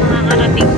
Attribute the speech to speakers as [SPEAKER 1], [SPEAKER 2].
[SPEAKER 1] mga karating.